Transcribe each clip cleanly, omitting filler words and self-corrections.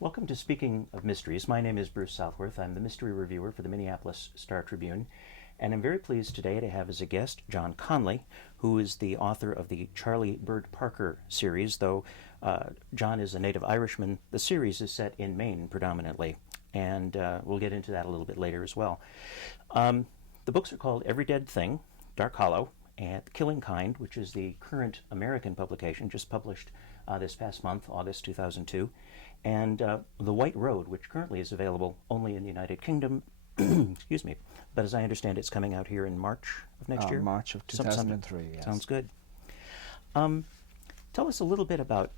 Welcome to Speaking of Mysteries. My name is Bruce Southworth. I'm the mystery reviewer for the Minneapolis Star-Tribune, and I'm very pleased today to have as a guest John Connolly, who is the author of the Charlie Bird Parker series. Though John is a native Irishman, the series is set in Maine predominantly, and we'll get into that a little bit later as well. The books are called Every Dead Thing, Dark Hollow, and The Killing Kind, which is the current American publication, just published this past month, August 2002, and The White Road, which currently is available only in the United Kingdom, excuse me, but as I understand it's coming out here in March of next year? March of 2003, yes. Sounds good. Tell us a little bit about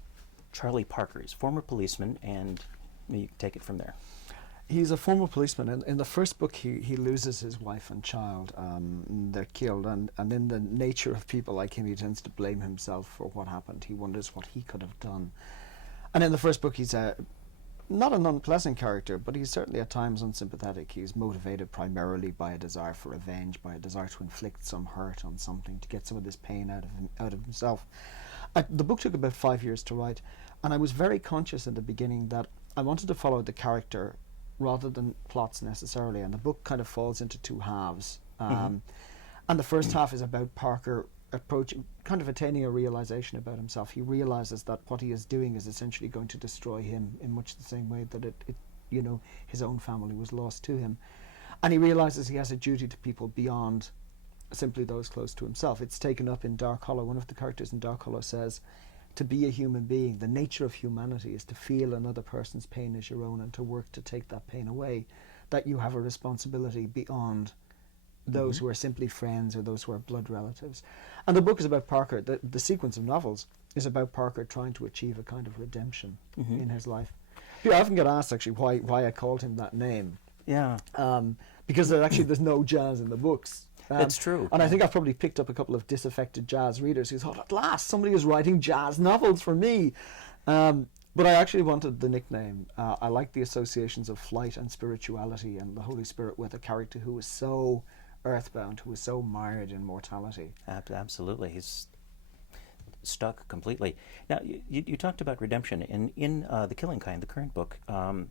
Charlie Parker. He's a former policeman, and you can take it from there. He's a former policeman. In the first book, he loses his wife and child. They're killed, and in the nature of people like him, he tends to blame himself for what happened. He wonders what he could have done. And in the first book, he's not an unpleasant character, but he's certainly at times unsympathetic. He's motivated primarily by a desire for revenge, by a desire to inflict some hurt on something, to get some of this pain out of himself. The book took about 5 years to write, and I was very conscious in the beginning that I wanted to follow the character rather than plots necessarily, and the book kind of falls into two halves. And the first half is about Parker attaining a realization about himself. He realizes that what he is doing is essentially going to destroy him in much the same way that his own family was lost to him. And he realizes he has a duty to people beyond simply those close to himself. It's taken up in Dark Hollow. One of the characters in Dark Hollow says, to be a human being, the nature of humanity is to feel another person's pain as your own and to work to take that pain away, that you have a responsibility beyond those who are simply friends or those who are blood relatives. And the book is about Parker. The sequence of novels is about Parker trying to achieve a kind of redemption in his life. I often get asked actually why I called him that name. Yeah. Because there's no jazz in the books. That's true. And I think I've probably picked up a couple of disaffected jazz readers who thought, at last, somebody is writing jazz novels for me. But I actually wanted the nickname. I like the associations of flight and spirituality and the Holy Spirit with a character who is so earthbound, who is so mired in mortality. Absolutely. He's stuck completely. Now, you talked about redemption. In The Killing Kind, the current book,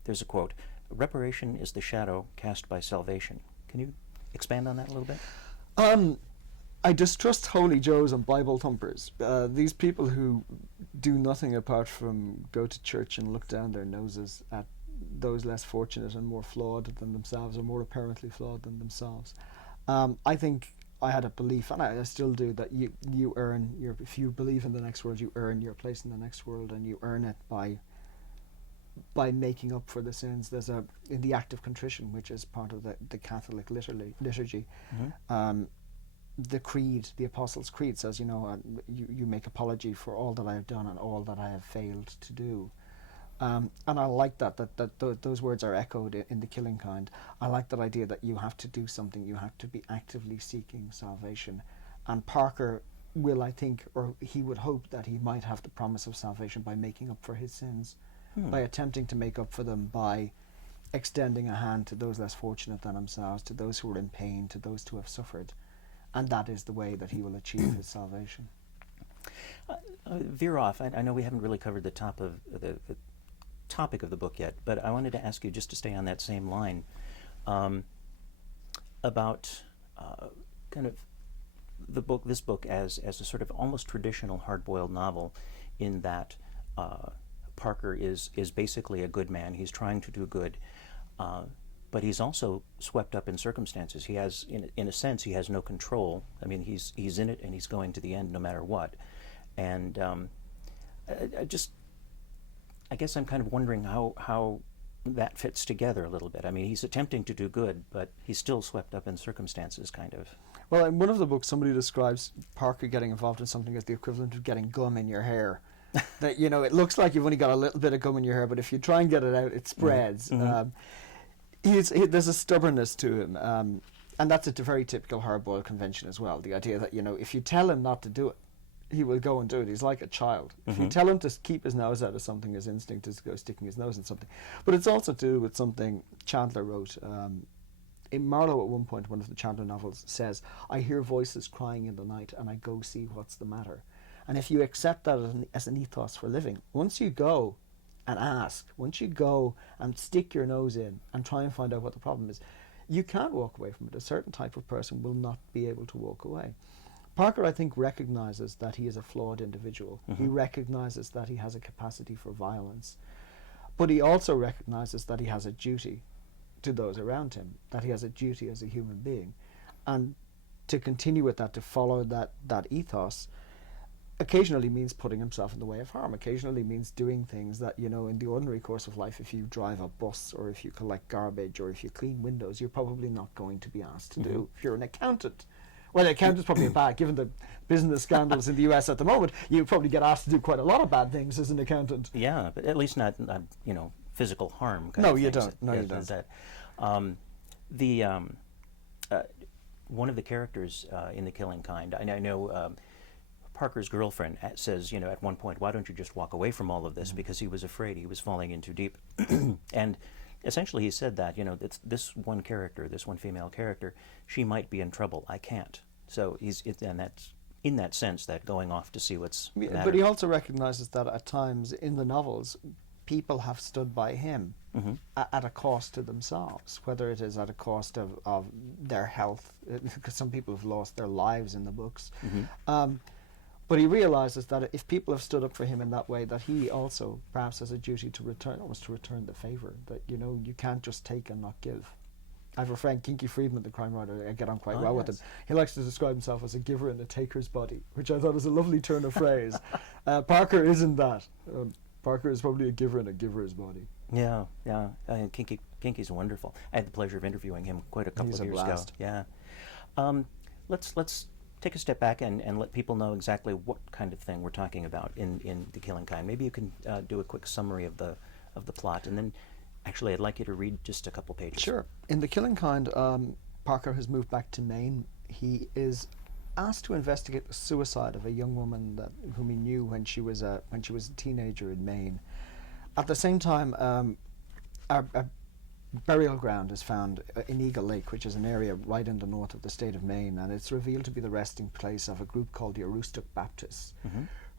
there's a quote, "Reparation is the shadow cast by salvation." Can you expand on that a little bit? I distrust holy joes and Bible thumpers. These people who do nothing apart from go to church and look down their noses at those less fortunate and more flawed than themselves, or more apparently flawed than themselves. I think I had a belief, and I still do, that you earn if you believe in the next world, you earn your place in the next world, and you earn it by making up for the sins. There's in the act of contrition, which is part of the Catholic liturgy. The creed, the Apostles' Creed, says, you make apology for all that I have done and all that I have failed to do. And I like that those words are echoed in The Killing Kind. I like that idea that you have to do something, you have to be actively seeking salvation. And Parker will, I think, or he would hope that he might have the promise of salvation by making up for his sins, by attempting to make up for them, by extending a hand to those less fortunate than themselves, to those who are in pain, to those who have suffered. And that is the way that he will achieve his salvation. Veer off. I know we haven't really covered the topic of the book yet, but I wanted to ask you, just to stay on that same line, about kind of this book as a sort of almost traditional hard-boiled novel, in that Parker is basically a good man. He's trying to do good, but he's also swept up in circumstances. He has, in a sense, he has no control. I mean, he's in it and he's going to the end no matter what. And I guess I'm kind of wondering how that fits together a little bit. I mean, he's attempting to do good, but he's still swept up in circumstances, kind of. Well, in one of the books, somebody describes Parker getting involved in something as the equivalent of getting gum in your hair. That, it looks like you've only got a little bit of gum in your hair, but if you try and get it out, it spreads. There's a stubbornness to him, and that's a very typical hard-boiled convention as well. The idea that, if you tell him not to do it, he will go and do it. He's like a child. If you tell him to keep his nose out of something, his instinct is to go sticking his nose in something. But it's also to do with something Chandler wrote. In Marlowe, at one point, one of the Chandler novels says, "I hear voices crying in the night and I go see what's the matter." And if you accept that as an ethos for living, once you go, and ask, once you go and stick your nose in and try and find out what the problem is, you can't walk away from it. A certain type of person will not be able to walk away. Parker, I think, recognizes that he is a flawed individual. He recognizes that he has a capacity for violence. But he also recognizes that he has a duty to those around him, that he has a duty as a human being. And to continue with that, to follow that ethos, occasionally means putting himself in the way of harm. Occasionally means doing things that, you know, in the ordinary course of life, if you drive a bus or if you collect garbage or if you clean windows, you're probably not going to be asked to do. If you're an accountant, well, an accountant's probably bad. Given the business scandals in the US at the moment, you probably get asked to do quite a lot of bad things as an accountant. Yeah, but at least not you know, physical harm. Kind No, of you things. don't. No, you don't. That. One of the characters in The Killing Kind, I know Parker's girlfriend says, you know, at one point, why don't you just walk away from all of this? Because he was afraid he was falling in too deep. And essentially he said that, you know, it's this one character, this one female character, she might be in trouble. I can't. So and that's in that sense, that going off to see what's matter. But he also recognizes that at times in the novels, people have stood by him at a cost to themselves, whether it is at a cost of their health, because some people have lost their lives in the books. But he realizes that if people have stood up for him in that way, that he also perhaps has a duty to return the favor. That, you know, you can't just take and not give. I have a friend, Kinky Friedman, the crime writer. I get on quite well with him. He likes to describe himself as a giver in a taker's body, which I thought was a lovely turn of phrase. Parker isn't that. Parker is probably a giver in a giver's body. Yeah, yeah. Kinky's wonderful. I had the pleasure of interviewing him quite a couple of years ago. Yeah. Let's take a step back and let people know exactly what kind of thing we're talking about in The Killing Kind. Maybe you can do a quick summary of the plot, and then actually I'd like you to read just a couple pages. Sure. In The Killing Kind, Parker has moved back to Maine. He is asked to investigate the suicide of a young woman whom he knew when she was a teenager in Maine. At the same time, a burial ground is found in Eagle Lake, which is an area right in the north of the state of Maine, and it's revealed to be the resting place of a group called the Aroostook Baptists,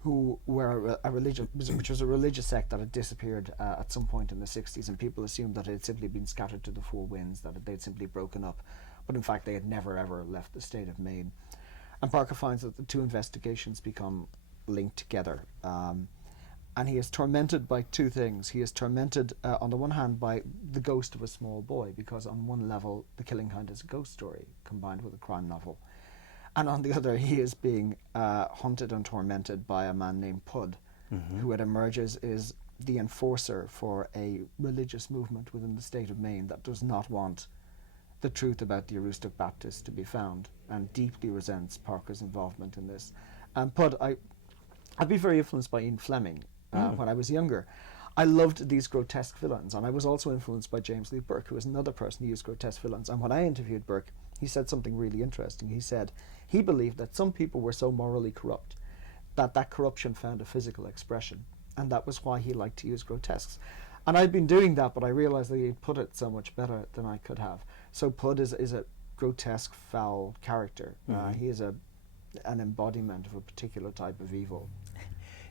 who were which was a religious sect that had disappeared at some point in the 60s, and people assumed that it had simply been scattered to the four winds, that they'd simply broken up, but in fact they had never ever left the state of Maine. And Parker finds that the two investigations become linked together. And he is tormented by two things. He is tormented, on the one hand, by the ghost of a small boy, because on one level, The Killing Kind is a ghost story combined with a crime novel. And on the other, he is being hunted and tormented by a man named Pud, who it emerges is the enforcer for a religious movement within the state of Maine that does not want the truth about the Aroostook Baptists to be found, and deeply resents Parker's involvement in this. And Pud, I've been very influenced by Ian Fleming. When I was younger, I loved these grotesque villains, and I was also influenced by James Lee Burke, who was another person who used grotesque villains. And when I interviewed Burke, he said something really interesting. He said he believed that some people were so morally corrupt that corruption found a physical expression, and that was why he liked to use grotesques. And I'd been doing that, but I realized that he'd put it so much better than I could have. So Pud is a grotesque, foul character. He is an embodiment of a particular type of evil.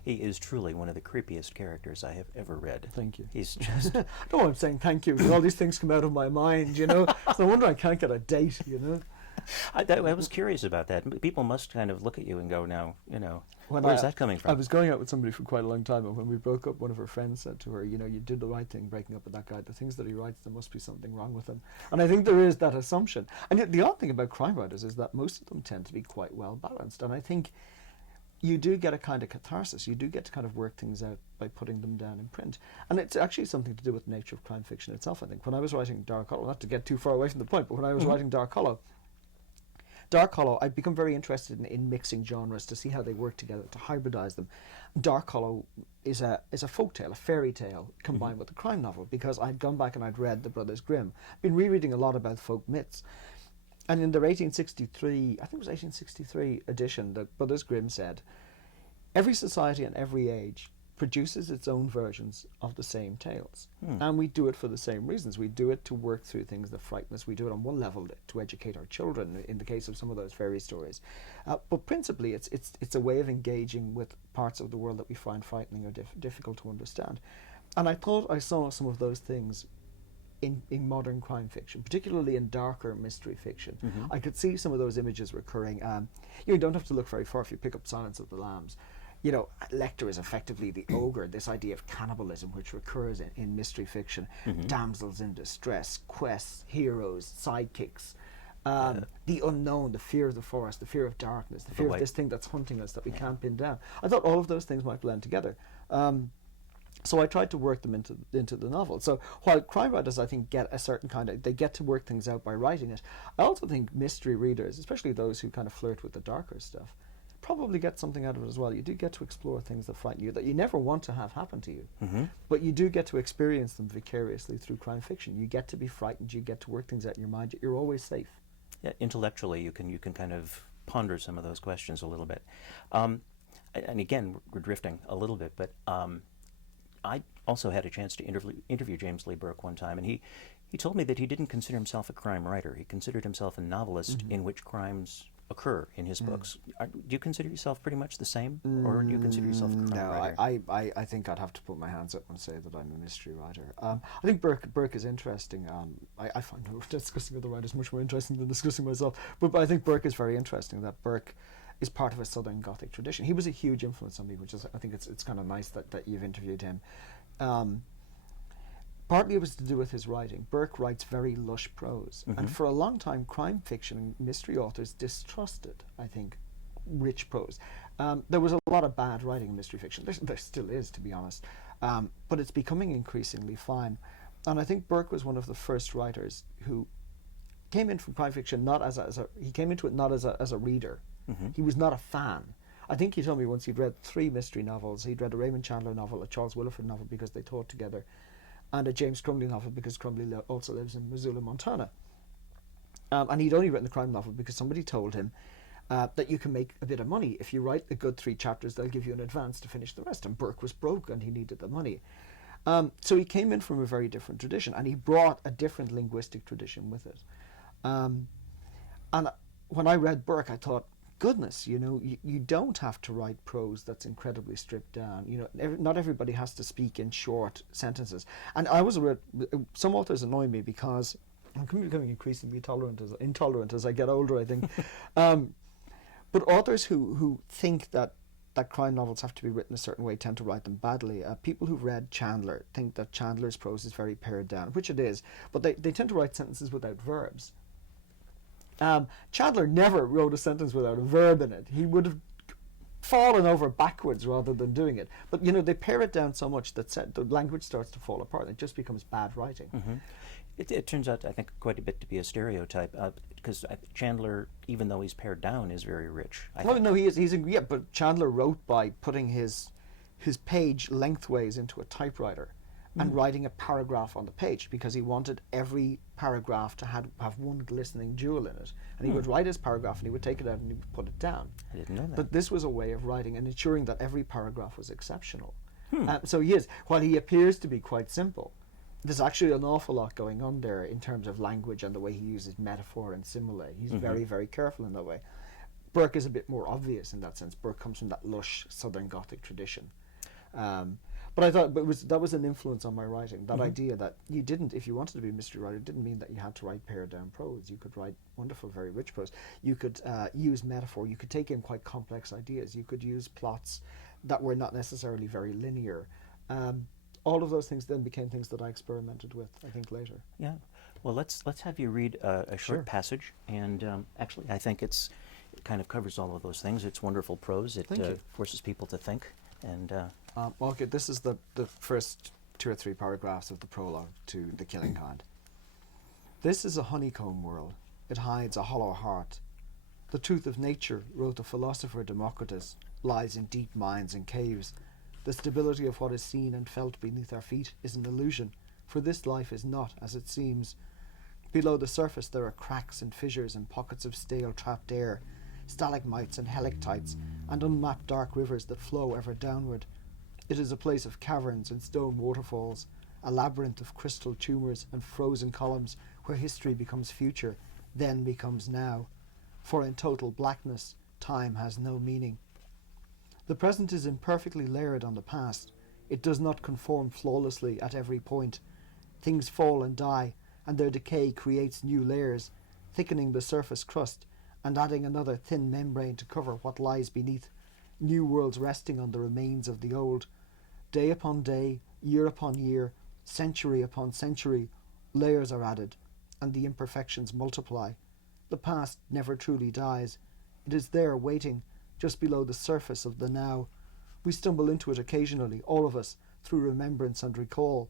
He is truly one of the creepiest characters I have ever read. Thank you. He's just... No, I'm saying thank you. All these things come out of my mind, you know. It's no wonder I can't get a date, you know. I was curious about that. People must kind of look at you and go, now, you know, where's that coming from? I was going out with somebody for quite a long time, and when we broke up, one of her friends said to her, you know, you did the right thing breaking up with that guy. The things that he writes, there must be something wrong with him. And I think there is that assumption. And yet the odd thing about crime writers is that most of them tend to be quite well balanced. And I think you do get a kind of catharsis. You do get to kind of work things out by putting them down in print. And it's actually something to do with the nature of crime fiction itself, I think. When I was writing Dark Hollow, not to get too far away from the point, but when I was writing Dark Hollow, I'd become very interested in mixing genres to see how they work together, to hybridize them. Dark Hollow is a folktale, a fairy tale, combined with a crime novel, because I'd gone back and I'd read the Brothers Grimm. I'd been rereading a lot about folk myths. And in their 1863, I think it was 1863 edition, the Brothers Grimm said, every society and every age produces its own versions of the same tales. And we do it for the same reasons. We do it to work through things that frighten us. We do it on one level to educate our children, in the case of some of those fairy stories. But principally, it's a way of engaging with parts of the world that we find frightening or difficult to understand. And I thought I saw some of those things in modern crime fiction, particularly in darker mystery fiction. I could see some of those images recurring. You don't have to look very far if you pick up Silence of the Lambs. You know, Lecter is effectively the ogre, this idea of cannibalism which recurs in mystery fiction. Damsels in distress, quests, heroes, sidekicks, the unknown, the fear of the forest, the fear of darkness, the fear of this thing that's hunting us that we can't pin down. I thought all of those things might blend together. So I tried to work them into the novel. So while crime writers, I think, get a certain kind of, they get to work things out by writing it, I also think mystery readers, especially those who kind of flirt with the darker stuff, probably get something out of it as well. You do get to explore things that frighten you, that you never want to have happen to you, but you do get to experience them vicariously through crime fiction. You get to be frightened, you get to work things out in your mind, you're always safe. Yeah, intellectually, you can kind of ponder some of those questions a little bit. And again, we're drifting a little bit, but I also had a chance to interview James Lee Burke one time, and he told me that he didn't consider himself a crime writer. He considered himself a novelist in which crimes occur in his books. Do you consider yourself pretty much the same, or do you consider yourself a crime writer? I think I'd have to put my hands up and say that I'm a mystery writer. I think Burke is interesting. I find discussing other writers much more interesting than discussing myself, but I think Burke is very interesting, that Burke is part of a Southern Gothic tradition. He was a huge influence on me, which is, I think it's kind of nice that you've interviewed him. Partly it was to do with his writing. Burke writes very lush prose, and for a long time crime fiction and mystery authors distrusted, I think, rich prose. There was a lot of bad writing in mystery fiction. There still is, to be honest, but it's becoming increasingly fine. And I think Burke was one of the first writers who came in from crime fiction not as he came into it not as a reader. He was not a fan. I think he told me once he'd read 3 mystery novels. He'd read a Raymond Chandler novel, a Charles Willeford novel because they taught together, and a James Crumley novel because Crumley also lives in Missoula, Montana. And he'd only written the crime novel because somebody told him that you can make a bit of money. If you write a good 3 chapters, they'll give you an advance to finish the rest. And Burke was broke and he needed the money. So he came in from a very different tradition, and he brought a different linguistic tradition with it. And when I read Burke, I thought, goodness, you don't have to write prose that's incredibly stripped down. Not everybody has to speak in short sentences. And I was some authors annoy me because I'm becoming increasingly intolerant as I get older, I think. But authors who think that crime novels have to be written a certain way tend to write them badly. People who've read Chandler think that Chandler's prose is very pared down, which it is, but they tend to write sentences without verbs. Chandler never wrote a sentence without a verb in it. He would have fallen over backwards rather than doing it. But they pare it down so much that the language starts to fall apart. It just becomes bad writing. It turns out, I think, quite a bit to be a stereotype, because Chandler, even though he's pared down, is very rich. No, he is. But Chandler wrote by putting his page lengthways into a typewriter and writing a paragraph on the page, because he wanted every paragraph to have one glistening jewel in it. And he would write his paragraph and he would take it out and he would put it down. I didn't know that. But this was a way of writing and ensuring that every paragraph was exceptional. So while he appears to be quite simple, there's actually an awful lot going on there in terms of language and the way he uses metaphor and simile. He's very, very careful in that way. Burke is a bit more obvious in that sense. Burke comes from that lush Southern Gothic tradition. But I thought that was an influence on my writing. That idea that you didn't, if you wanted to be a mystery writer, it didn't mean that you had to write pared down prose. You could write wonderful, very rich prose. You could use metaphor. You could take in quite complex ideas. You could use plots that were not necessarily very linear. All of those things then became things that I experimented with, I think, later. Yeah. Well, let's have you read a short passage, and actually, I think it kind of covers all of those things. It's wonderful prose. It forces people to think. And okay, this is the first 2 or 3 paragraphs of the prologue to The Killing Kind. This is a honeycomb world. It hides a hollow heart. The truth of nature, wrote the philosopher Democritus, lies in deep mines and caves. The stability of what is seen and felt beneath our feet is an illusion, for this life is not as it seems. Below the surface there are cracks and fissures and pockets of stale trapped air, stalagmites and helictites, and unmapped dark rivers that flow ever downward. It is a place of caverns and stone waterfalls, a labyrinth of crystal tumours and frozen columns where history becomes future, then becomes now. For in total blackness, time has no meaning. The present is imperfectly layered on the past. It does not conform flawlessly at every point. Things fall and die, and their decay creates new layers, thickening the surface crust and adding another thin membrane to cover what lies beneath, new worlds resting on the remains of the old. Day upon day, year upon year, century upon century, layers are added, and the imperfections multiply. The past never truly dies. It is there waiting, just below the surface of the now. We stumble into it occasionally, all of us, through remembrance and recall.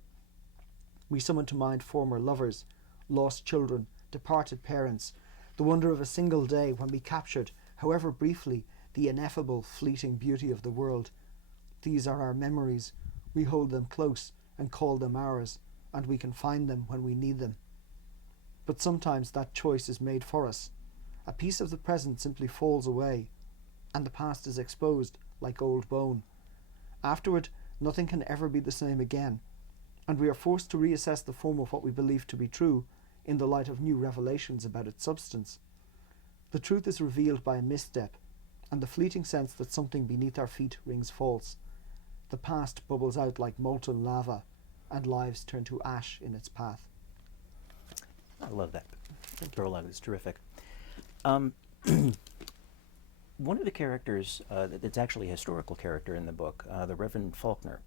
We summon to mind former lovers, lost children, departed parents, the wonder of a single day when we captured, however briefly, the ineffable, fleeting beauty of the world. These are our memories. We hold them close and call them ours, and we can find them when we need them. But sometimes that choice is made for us. A piece of the present simply falls away, and the past is exposed like old bone. Afterward, nothing can ever be the same again, and we are forced to reassess the form of what we believe to be true in the light of new revelations about its substance. The truth is revealed by a misstep, and the fleeting sense that something beneath our feet rings false. The past bubbles out like molten lava, and lives turn to ash in its path. I love that prologue. It's terrific. One of the characters that's actually a historical character in the book, the Reverend Faulkner,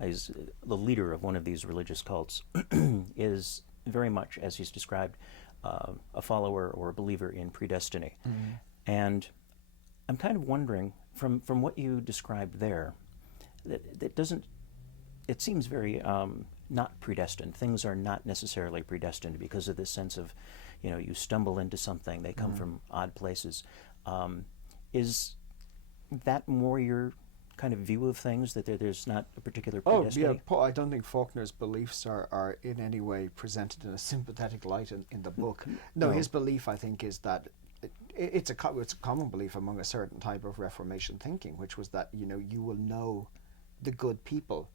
is the leader of one of these religious cults, is very much, as he's described, a follower or a believer in predestiny. Mm-hmm. And I'm kind of wondering, from what you described there, that doesn't, it seems very not predestined. Things are not necessarily predestined because of this sense of, you stumble into something, they come from odd places. Is that more your kind of view of things, that there's not a particular predestiny? Oh, yeah. I don't think Faulkner's beliefs are in any way presented in a sympathetic light in the book. No, his belief, I think, is that it's a common belief among a certain type of Reformation thinking, which was that, you will know the good people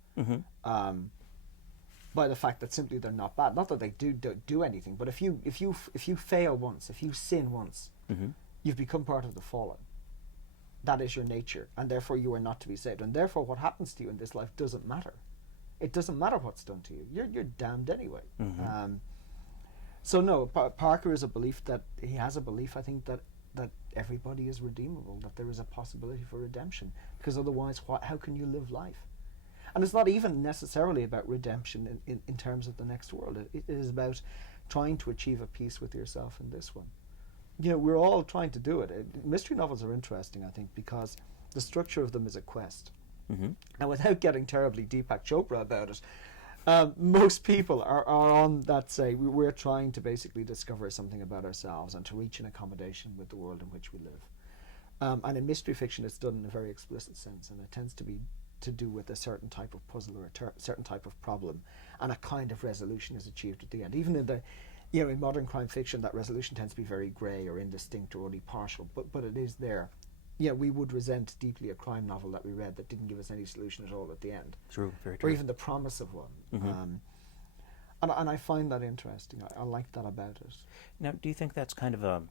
by the fact that simply they're not bad. Not that they do anything, but if you fail once, if you sin once, you've become part of the fallen. That is your nature, and therefore you are not to be saved. And therefore what happens to you in this life doesn't matter. It doesn't matter what's done to you. You're damned anyway. So no, Parker is he has a belief, I think, that everybody is redeemable, that there is a possibility for redemption, because otherwise how can you live life? And it's not even necessarily about redemption in terms of the next world. It is about trying to achieve a peace with yourself in this one. We're all trying to do it. Mystery novels are interesting, I think, because the structure of them is a quest. And without getting terribly Deepak Chopra about it, most people are on that, say, we're trying to basically discover something about ourselves and to reach an accommodation with the world in which we live. And in mystery fiction, it's done in a very explicit sense, and it tends to be to do with a certain type of puzzle or a certain type of problem, and a kind of resolution is achieved at the end. Even in in modern crime fiction, that resolution tends to be very grey or indistinct or only partial, but it is there. We would resent deeply a crime novel that we read that didn't give us any solution at all at the end. True, very true. Or even the promise of one. And I find that interesting. I like that about it. Now, do you think that's kind of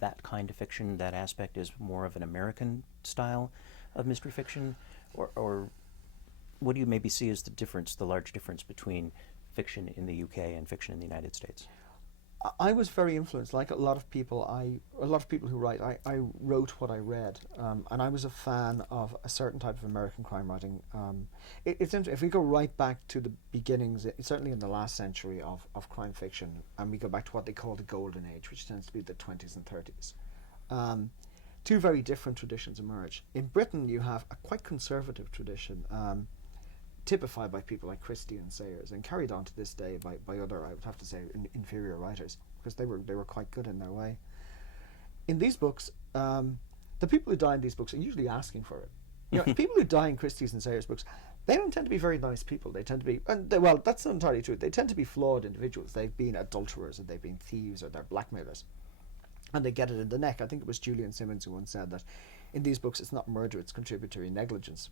that kind of fiction, that aspect is more of an American style of mystery fiction? Or what do you maybe see as the large difference between fiction in the UK and fiction in the United States? I was very influenced, like a lot of people who write. I wrote what I read, and I was a fan of a certain type of American crime writing. It's interesting. If we go right back to the beginnings, certainly in the last century of crime fiction, and we go back to what they call the Golden Age, which tends to be the 20s and 30s, two very different traditions emerge. In Britain, you have a quite conservative tradition, typified by people like Christie and Sayers, and carried on to this day by other, I would have to say, inferior writers, because they were quite good in their way. In these books, the people who die in these books are usually asking for it. People who die in Christie's and Sayers' books, they don't tend to be very nice people. They tend to be, well, that's not entirely true. They tend to be flawed individuals. They've been adulterers, or they've been thieves, or they're blackmailers, and they get it in the neck. I think it was Julian Simmons who once said that in these books it's not murder, it's contributory negligence.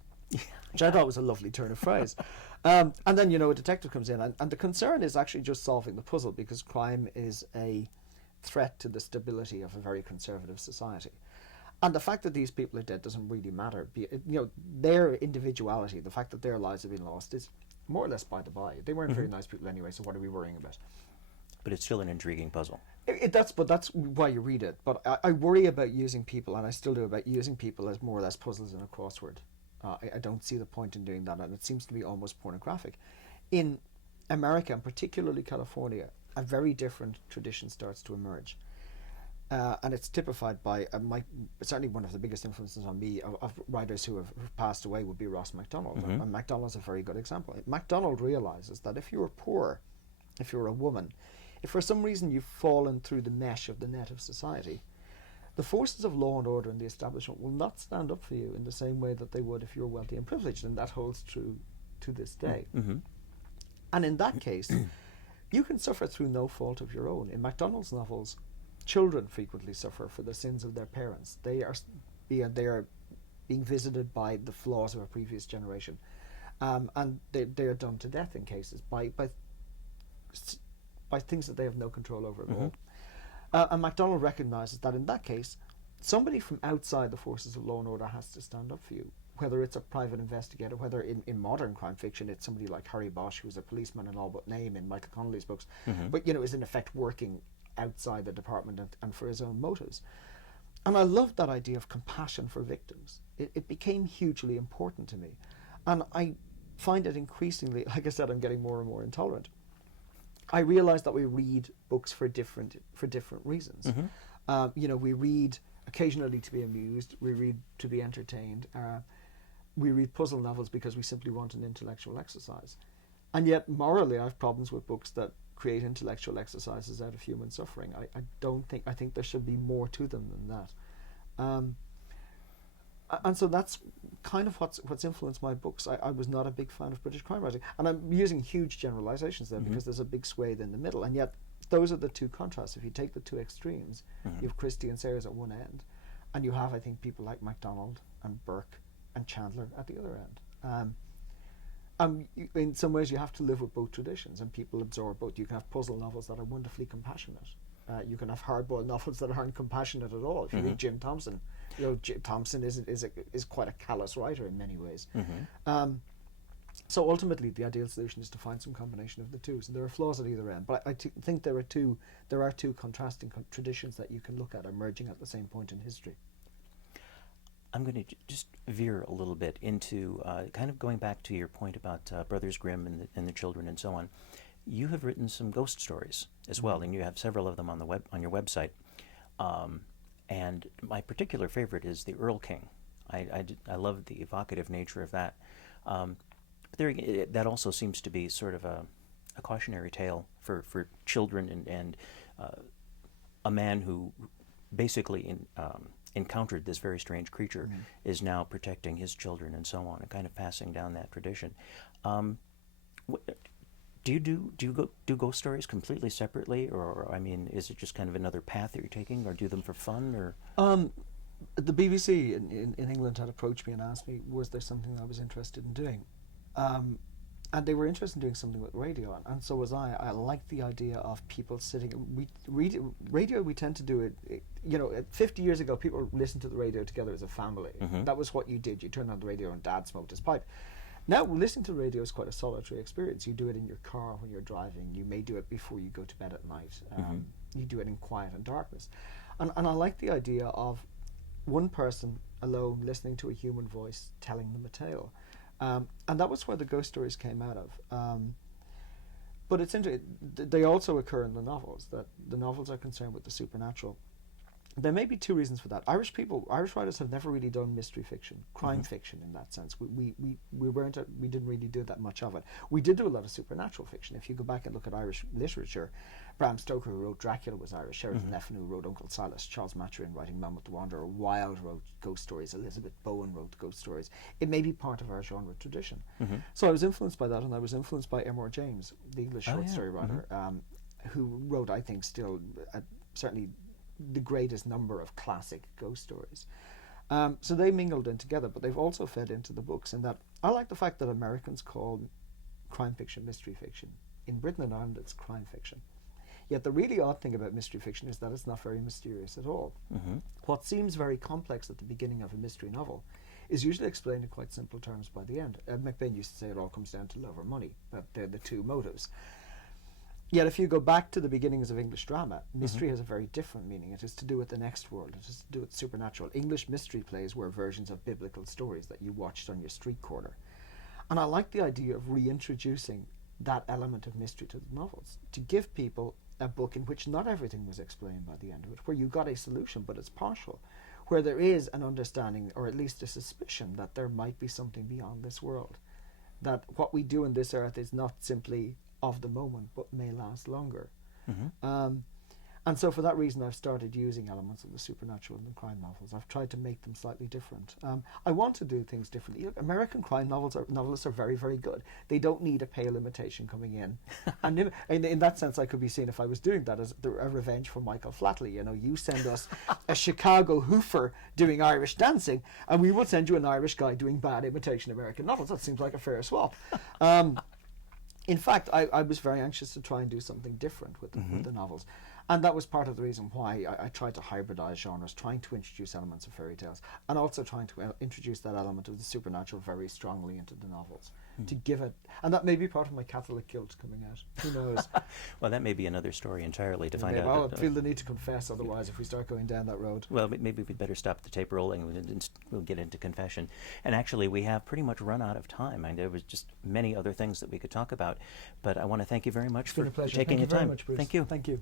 Which I thought was a lovely turn of phrase. And then, a detective comes in, and the concern is actually just solving the puzzle, because crime is a threat to the stability of a very conservative society. And the fact that these people are dead doesn't really matter. Their individuality, the fact that their lives have been lost, is more or less by the by. They weren't very nice people anyway, so what are we worrying about? But it's still an intriguing puzzle. That's why you read it. But I worry about using people, and I still do, about using people as more or less puzzles in a crossword. I don't see the point in doing that, and it seems to be almost pornographic. In America, and particularly California, a very different tradition starts to emerge. And it's typified by, certainly one of the biggest influences on me of writers who have passed away would be Ross MacDonald. And MacDonald's a very good example. MacDonald realizes that if you're poor, if you're a woman, if for some reason you've fallen through the mesh of the net of society, the forces of law and order in the establishment will not stand up for you in the same way that they would if you're wealthy and privileged, and that holds true to this day. And in that case, you can suffer through no fault of your own. In MacDonald's novels, children frequently suffer for the sins of their parents. They are being visited by the flaws of a previous generation, and they are done to death in cases by things that they have no control over at all. And MacDonald recognises that in that case, somebody from outside the forces of law and order has to stand up for you. Whether it's a private investigator, whether in modern crime fiction it's somebody like Harry Bosch, who's a policeman in all but name in Michael Connolly's books, but is in effect working outside the department and for his own motives. And I loved that idea of compassion for victims. It became hugely important to me. And I find it increasingly, like I said, I'm getting more and more intolerant. I realise that we read books for different reasons. We read occasionally to be amused, we read to be entertained, we read puzzle novels because we simply want an intellectual exercise. And yet morally I have problems with books that create intellectual exercises out of human suffering. I think there should be more to them than that. And so that's kind of what's influenced my books. I was not a big fan of British crime writing, and I'm using huge generalizations there because there's a big swathe in the middle, and yet those are the two contrasts. If you take the two extremes, you have Christie and Sayers at one end, and you have, I think, people like MacDonald and Burke and Chandler at the other end. In some ways you have to live with both traditions, and people absorb both. You can have puzzle novels that are wonderfully compassionate. You can have hard-boiled novels that aren't compassionate at all. If you read Jim Thompson, Jim Thompson is quite a callous writer in many ways. So ultimately, the ideal solution is to find some combination of the two. So there are flaws at either end, but I think there are two contrasting traditions that you can look at emerging at the same point in history. I'm going to just veer a little bit into kind of going back to your point about Brothers Grimm and the children and so on. You have written some ghost stories as well, and you have several of them on your website. And my particular favorite is the Earl King. I love the evocative nature of that. But that also seems to be sort of a cautionary tale for children and a man who basically encountered this very strange creature is now protecting his children and so on, and kind of passing down that tradition. Do you do ghost stories completely separately, or I mean, is it just kind of another path that you're taking, or do them for fun, or? The BBC in England had approached me and asked me, was there something I was interested in doing? And they were interested in doing something with radio, and so was I. I liked the idea of people sitting. Radio. We tend to do it. 50 years ago, people listened to the radio together as a family. That was what you did. You turned on the radio, and Dad smoked his pipe. Now, listening to radio is quite a solitary experience. You do it in your car when you're driving. You may do it before you go to bed at night. You do it in quiet and darkness. And I like the idea of one person alone listening to a human voice telling them a tale. And that was where the ghost stories came out of. But it's interesting. They also occur in the novels, that the novels are concerned with the supernatural. There may be two reasons for that. Irish writers have never really done mystery fiction, crime fiction in that sense. We didn't really do that much of it. We did do a lot of supernatural fiction. If you go back and look at Irish literature, Bram Stoker, who wrote Dracula, was Irish. Sheridan Neffen, who wrote Uncle Silas. Charles Maturin, writing Mammoth the Wanderer. Wilde wrote ghost stories. Elizabeth Bowen wrote ghost stories. It may be part of our genre tradition. So I was influenced by that, and I was influenced by Emor James, the English short story writer, who wrote, I think, still certainly the greatest number of classic ghost stories. So they mingled in together, but they've also fed into the books, in that I like the fact that Americans call crime fiction mystery fiction. In Britain and Ireland, it's crime fiction. Yet the really odd thing about mystery fiction is that it's not very mysterious at all. Mm-hmm. What seems very complex at the beginning of a mystery novel is usually explained in quite simple terms by the end. Ed McBain used to say it all comes down to love or money, that they're the two motives. Yet if you go back to the beginnings of English drama, mystery has a very different meaning. It is to do with the next world. It is to do with supernatural. English mystery plays were versions of biblical stories that you watched on your street corner. And I like the idea of reintroducing that element of mystery to the novels, to give people a book in which not everything was explained by the end of it, where you got a solution but it's partial, where there is an understanding or at least a suspicion that there might be something beyond this world, that what we do on this earth is not simply of the moment but may last longer. And so for that reason I've started using elements of the supernatural in the crime novels. I've tried to make them slightly different. I want to do things differently. American crime novelists are very, very good. They don't need a pale imitation coming in. And in that sense I could be seen, if I was doing that, as a revenge for Michael Flatley. You know, you send us a Chicago hoofer doing Irish dancing and we will send you an Irish guy doing bad imitation American novels. That seems like a fair swap. In fact, I was very anxious to try and do something different with the novels. And that was part of the reason why I tried to hybridize genres, trying to introduce elements of fairy tales, and also trying to introduce that element of the supernatural very strongly into the novels, to give it, and that may be part of my Catholic guilt coming out. Who knows? Well, that may be another story entirely to find out. Well, I feel the need to confess otherwise if we start going down that road. Well, maybe we'd better stop the tape rolling and we'll get into confession. And actually, we have pretty much run out of time. There was just many other things that we could talk about, but I want to thank you very much for taking the time. Very much, Bruce. Thank you. Thank you.